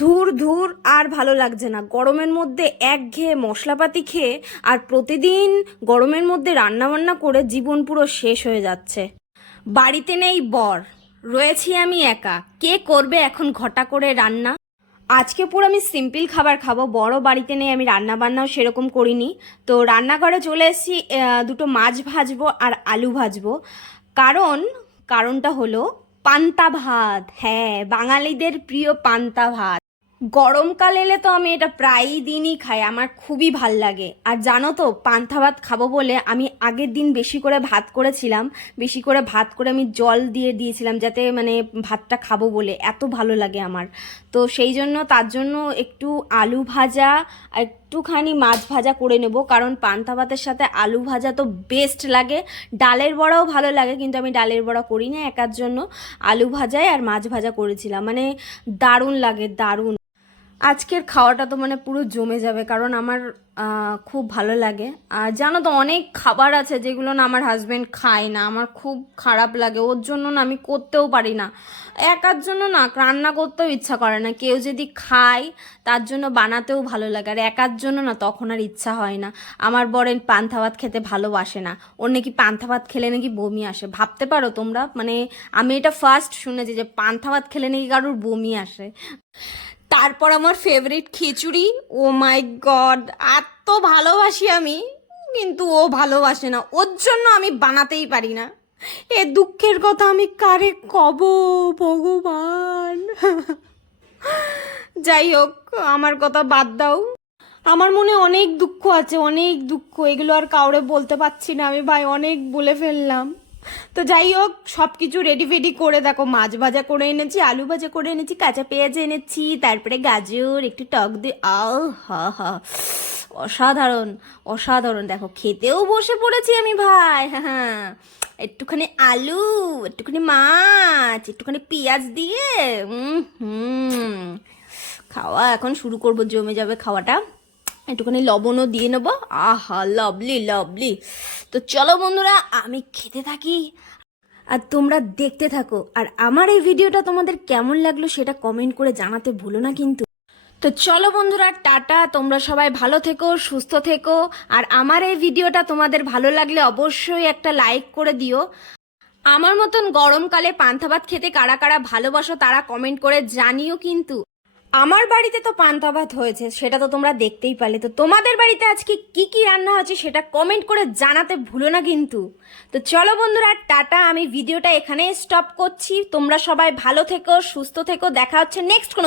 ধুর ধুর আর ভালো লাগছে না গরমের মধ্যে একঘেয়ে মশলাপাতি খেয়ে। আর প্রতিদিন গরমের মধ্যে রান্না বান্না করে জীবন পুরো শেষ হয়ে যাচ্ছে। বাড়িতে নেই বর, রয়েছি আমি একা। কে করবে এখন ঘটা করে রান্না? আজকে পুরো আমি সিম্পল খাবার খাবো, বড় বাড়িতে নেই, আমি রান্না বান্নাও সেরকম করিনি। তো রান্নাঘরে চলে এসেছি, দুটো মাছ ভাজবো আর আলু ভাজবো। কারণ কারণটা হলো পান্তা ভাত। হ্যাঁ, বাঙালিদের প্রিয় পান্তা ভাত। গরমকাল এলে তো আমি এটা প্রায়ই দিনই খাই, আমার খুবই ভাল লাগে। আর জানো তো, পান্তা ভাত খাবো বলে আমি আগের দিন বেশি করে ভাত করেছিলাম। বেশি করে ভাত করে আমি জল দিয়ে দিয়েছিলাম, যাতে মানে ভাতটা খাবো বলে, এত ভালো লাগে আমার। তো সেই জন্য তার জন্য একটু আলু ভাজা আর একটুখানি মাছ ভাজা করে নেব, কারণ পান্তা ভাতের সাথে আলু ভাজা তো বেস্ট লাগে। ডালের বড়াও ভালো লাগে, কিন্তু আমি ডালের বড়া করি না একার জন্য। আলু ভাজায় আর মাছ ভাজা করেছিলাম, মানে দারুণ লাগে, দারুণ। আজকের খাওয়াটা তো মানে পুরো জমে যাবে, কারণ আমার খুব ভালো লাগে। আর জানো তো, অনেক খাবার আছে যেগুলো না আমার হাজবেন্ড খায় না, আমার খুব খারাপ লাগে। ওর জন্য না আমি করতেও পারি না, একার জন্য না রান্না করতেও ইচ্ছা করে না। কেউ যদি খায় তার জন্য বানাতেও ভালো লাগে, আর একার জন্য না তখন আর ইচ্ছা হয় না। আমার বরেন পান্তা ভাত খেতে ভালোবাসে না, ওর নাকি পান্তা ভাত খেলে নাকি বমি আসে। ভাবতে পারো তোমরা, মানে আমি এটা ফার্স্ট শুনেছি যে পান্তা ভাত খেলে নাকি কারোর বমি আসে। তারপর আমার ফেভারিট খিচুড়ি। ও মাই গড, এত ভালোবাসি আমি, কিন্তু ও ভালোবাসে না, ওর জন্য আমি বানাতেই পারি না। এ দুঃখের কথা আমি কারে কব, ভগবান। যাই হোক, আমার কথা বাদ দাও। আমার মনে অনেক দুঃখ আছে, অনেক দুঃখ, এগুলো আর কাউরে বলতে পারছি না আমি, ভাই অনেক বলে ফেললাম। তো যাই হোক, সব কিছু রেডি ফেডি করে দেখো, মাছ ভাজা করে এনেছি, আলু ভাজা করে এনেছি, কাঁচা পেঁয়াজ এনেছি, তারপরে গাজর, একটু টক দিয়ে, আও হা হা, অসাধারণ অসাধারণ। দেখো খেতেও বসে পড়েছি আমি ভাই। হ্যাঁ হ্যাঁ, একটুখানি আলু, একটুখানি মাছ, একটুখানি পেঁয়াজ দিয়ে হুম, খাওয়া এখন শুরু করব, জমে যাবে খাওয়াটা। একটুখানি লবণও দিয়ে নেবো। আহা, লাভলি লাভলি। তো চলো বন্ধুরা, আমি খেতে থাকি আর তোমরা দেখতে থাকো। আর আমার এই ভিডিওটা তোমাদের কেমন লাগলো সেটা কমেন্ট করে জানাতে ভুলো না কিন্তু। তো চলো বন্ধুরা, টাটা, তোমরা সবাই ভালো থেকো, সুস্থ থেকো। আর আমার এই ভিডিওটা তোমাদের ভালো লাগলে অবশ্যই একটা লাইক করে দিও। আমার মতন গরমকালে পান্তা ভাত খেতে কারা কারা ভালোবাসো তারা কমেন্ট করে জানিও কিন্তু। আমার বাড়িতে তো পান্তা ভাত হয়েছে, সেটা তো তোমরা দেখতেই পারলে। তো তোমাদের বাড়িতে আজকে কি কি রান্না হয়েছে সেটা কমেন্ট করে জানাতে ভুলো না কিন্তু। তো চলো বন্ধুরা, টাটা, আমি ভিডিওটা এখানেই স্টপ করছি। তোমরা সবাই ভালো থেকো, সুস্থ থেকো, দেখা হচ্ছে নেক্সট কোনো